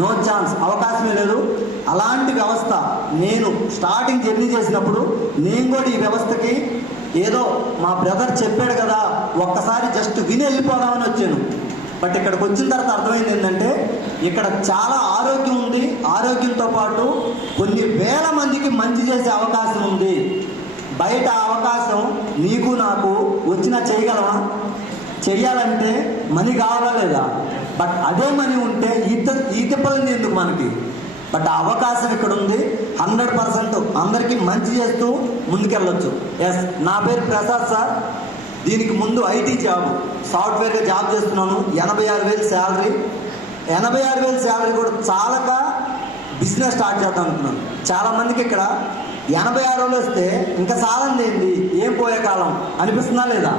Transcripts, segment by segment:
No chance, అవకాశమే లేదు. అలాంటి వ్యవస్థ నేను స్టార్టింగ్ జర్నీ చేసినప్పుడు నేను కూడా ఈ వ్యవస్థకి ఏదో మా బ్రదర్ చెప్పాడు కదా ఒక్కసారి జస్ట్ విని వెళ్ళిపోదామని వచ్చాను. బట్ ఇక్కడికి వచ్చిన తర్వాత అర్థమైంది ఏంటంటే ఇక్కడ చాలా ఆరోగ్యం ఉంది. ఆరోగ్యంతో పాటు కొన్ని వేల మందికి మంచి చేసే అవకాశం ఉంది. బయట అవకాశం నీకు నాకు వచ్చినా చేయగలమా? చెయ్యాలంటే మనీ కావాలా లేదా? బట్ అదే మనీ ఉంటే ఈ తిప్పలింది ఎందుకు మనకి? బట్ ఆ అవకాశం ఇక్కడ ఉంది. 100% అందరికీ మంచి చేస్తూ ముందుకెళ్ళొచ్చు. ఎస్, నా పేరు ప్రసాద్ సార్. దీనికి ముందు ఐటీ జాబ్ సాఫ్ట్వేర్గా జాబ్ చేస్తున్నాను. 86,000 శాలరీ. 86,000 శాలరీ కూడా చాలక బిజినెస్ స్టార్ట్ చేద్దాం అనుకున్నాను. చాలామందికి ఇక్కడ 86,000 వస్తే ఇంకా చాలంది ఏంది, ఏం పోయే కాలం అనిపిస్తుందా లేదా?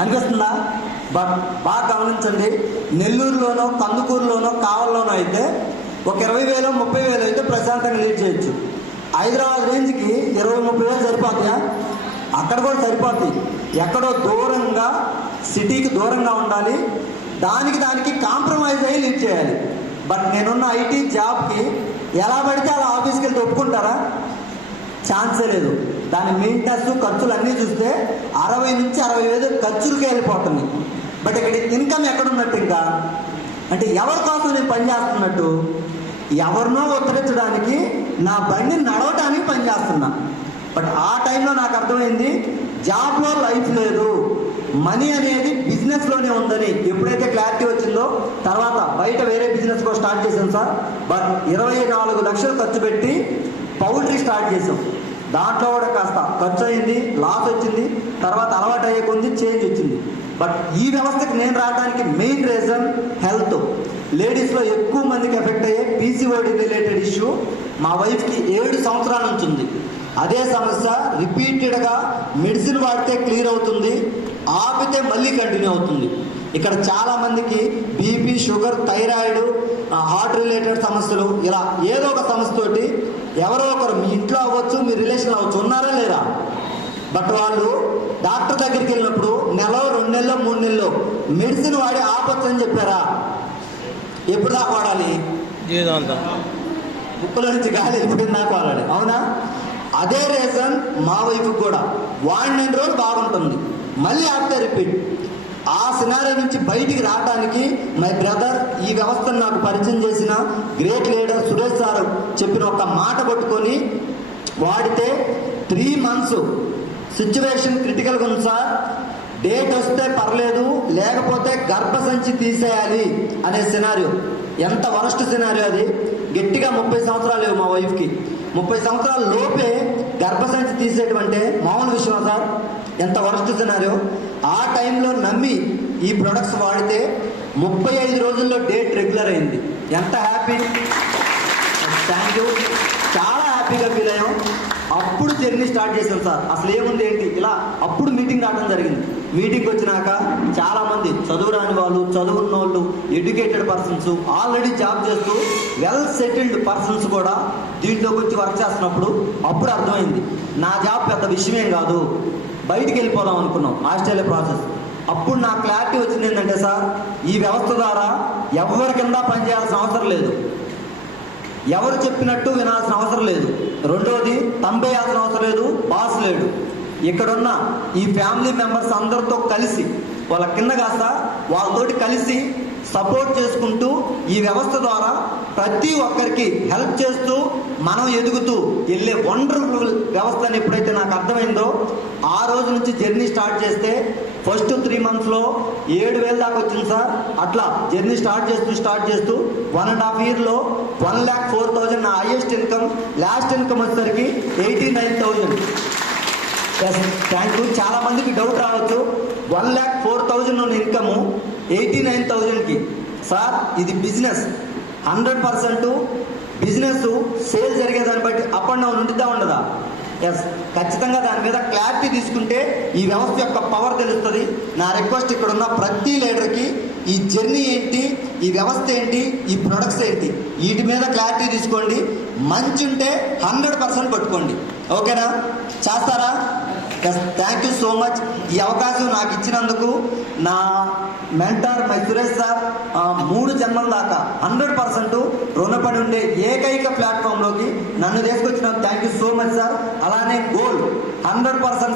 అనిపిస్తుందా? బట్ బాగా గమనించండి, నెల్లూరులోనో కందుకూరులోనో కావల్లోనో అయితే ఒక 20,000 30,000 అయితే ప్రశాంతంగా లీడ్ చేయొచ్చు. హైదరాబాద్ రేంజ్కి 20-30,000 సరిపోతాయా? అక్కడ కూడా సరిపోతాయి. ఎక్కడో దూరంగా, సిటీకి దూరంగా ఉండాలి. దానికి కాంప్రమైజ్ అయ్యి లీడ్ చేయాలి. బట్ నేనున్న ఐటీ జాబ్కి ఎలా పడితే అలా ఆఫీస్కి వెళ్తే ఒప్పుకుంటారా? ఛాన్సే లేదు. దాని మెయింటెనెన్స్ ఖర్చులు అన్నీ చూస్తే 60,000-60,000 ఖర్చులకే వెళ్ళిపోతుంది. బట్ ఇక్కడ ఇన్కమ్ ఎక్కడున్నట్టు? ఇంకా అంటే ఎవరి కోసం నేను పనిచేస్తున్నట్టు? ఎవరినో ఉత్తరించడానికి, నా బండి నడవటానికి పనిచేస్తున్నా. బట్ ఆ టైంలో నాకు అర్థమైంది జాబ్లో లైఫ్ లేదు, మనీ అనేది బిజినెస్లోనే ఉందని. ఎప్పుడైతే క్లారిటీ వచ్చిందో తర్వాత బయట వేరే బిజినెస్ కూడా స్టార్ట్ చేశాను సార్. బట్ 24 లక్షలు ఖర్చు పెట్టి పౌల్ట్రీ స్టార్ట్ చేసాం. దాంట్లో కూడా కాస్త ఖర్చు అయింది, లాస్ వచ్చింది. తర్వాత అలవాటు అయ్యే కొంది చేంజ్ వచ్చింది. బట్ ఈ వ్యవస్థకి నేను రావడానికి మెయిన్ రీజన్ హెల్త్. లేడీస్లో ఎక్కువ మందికి ఎఫెక్ట్ అయ్యే పీసీఓడి రిలేటెడ్ ఇష్యూ మా వైఫ్కి 7 సంవత్సరాల నుంచి ఉంది. అదే సమస్య రిపీటెడ్గా మెడిసిన్ వాడితే క్లియర్ అవుతుంది, ఆపితే మళ్ళీ కంటిన్యూ అవుతుంది. ఇక్కడ చాలామందికి BP, sugar, thyroid, heart related సమస్యలు, ఇలా ఏదో ఒక సమస్యతోటి ఎవరో ఒకరు మీ ఇంట్లో అవ్వచ్చు, మీ రిలేషన్ అవ్వచ్చు, ఉన్నారా లేరా? బట్ వాళ్ళు డాక్టర్ దగ్గరికి వెళ్ళినప్పుడు 1 నెల 2 నెలలో 3 నెలలో మెడిసిన్ వాడి ఆపచ్చు అని చెప్పారా? ఎప్పుడు దాకా వాడాలి? ముక్కుల నుంచి గాలి ఎప్పుడు దాకా వాడాలి, అవునా? అదే రీజన్ మా వైపు కూడా. వాడిన రోజులు బాగుంటుంది, మళ్ళీ ఆఫ్టర్ రిపీట్. ఆ సినారియో నుంచి బయటికి రావడానికి మై బ్రదర్ ఈ వ్యవస్థను నాకు పరిచయం చేసిన గ్రేట్ లీడర్ సురేష్ సార్ చెప్పిన ఒక మాట పట్టుకొని వాడితే 3 months సిచ్యువేషన్ క్రిటికల్గా ఉంది సార్, డేట్ వస్తే పర్లేదు, లేకపోతే గర్భసంచి తీసేయాలి అనే సినారియో. ఎంత వరస్ట్ సినారియో అది. గట్టిగా 30 సంవత్సరాలు లేవు మా వైఫ్కి. 30 సంవత్సరాల లోపే గర్భసంచి తీసేయటమంటే మామూలు విషయం సార్. ఎంత వరస్ట్ సినారియో. ఆ టైంలో నమ్మి ఈ ప్రొడక్ట్స్ వాడితే 35 రోజుల్లో డేట్ రెగ్యులర్ అయింది. ఎంత హ్యాపీ! Thank you. చాలా హ్యాపీగా ఫీల్ అయ్యాం. అప్పుడు జర్నీ స్టార్ట్ చేశాం సార్. అసలు ఏముంది ఏంటి ఇలా అప్పుడు మీటింగ్ రావడం జరిగింది. మీటింగ్కి వచ్చినాక చాలామంది చదువు రాని వాళ్ళు, చదువున్న వాళ్ళు, ఎడ్యుకేటెడ్ పర్సన్స్, ఆల్రెడీ జాబ్ చేస్తూ వెల్ సెటిల్డ్ పర్సన్స్ కూడా దీంట్లోకి వచ్చి వర్క్ చేస్తున్నప్పుడు అప్పుడు అర్థమైంది నా జాబ్ పెద్ద విషయమేం కాదు, బయటికి వెళ్ళిపోదాం అనుకున్నాం. Australia process. అప్పుడు నా క్లారిటీ వచ్చింది ఏంటంటే సార్, ఈ వ్యవస్థ ద్వారా ఎవరి కింద పనిచేయాల్సిన అవసరం లేదు, ఎవరు చెప్పినట్టు వినాల్సిన అవసరం లేదు. రెండోది తంబేయాల్సిన అవసరం లేదు, బాస్ లేడు. ఇక్కడున్న ఈ ఫ్యామిలీ మెంబర్స్ అందరితో కలిసి వాళ్ళ కింద కాస్త వాళ్ళతోటి కలిసి సపోర్ట్ చేసుకుంటూ ఈ వ్యవస్థ ద్వారా ప్రతి ఒక్కరికి హెల్ప్ చేస్తూ మనం ఎదుగుతూ వెళ్ళే వండర్ఫుల్ వ్యవస్థ అని ఎప్పుడైతే నాకు అర్థమైందో ఆ రోజు నుంచి జర్నీ స్టార్ట్ చేస్తే ఫస్ట్ 3 monthsలో 7,000 దాకా వచ్చింది సార్. అట్లా జర్నీ స్టార్ట్ చేస్తూ 1.5 yearలో 1,04,000 నా హైయెస్ట్ ఇన్కమ్. లాస్ట్ ఇన్కమ్ వచ్చేసరికి 89,000. Thank you. చాలా మందికి డౌట్ రావచ్చు, 1,04,000 ఉన్న ఇన్కమ్ 89,000కి సార్ ఇది బిజినెస్. 100% బిజినెస్ సేల్ జరిగేదాన్ని బట్టి అప్ అండ్ డౌన్ ఉంటుందా ఉండదా? ఎస్, ఖచ్చితంగా దాని మీద క్లారిటీ తీసుకుంటే ఈ వ్యవస్థ యొక్క పవర్ తెలుస్తుంది. నా రిక్వెస్ట్ ఇక్కడ ఉన్న ప్రతి లీడర్కి ఈ జర్నీ ఏంటి, ఈ వ్యవస్థ ఏంటి, ఈ ప్రొడక్ట్స్ ఏంటి, వీటి మీద క్లారిటీ తీసుకోండి. మంచి ఉంటే 100% పట్టుకోండి. ఓకేనా? చేస్తారా? Yes, thank you so much. ఈ అవకాశం నాకు ఇచ్చినందుకు నా మెంటర్ మై సురేష్ సార్ 3 జన్మల దాకా 100% నన్ను తీసుకొచ్చిన thank you so much sir. అలానే గోల్ 100%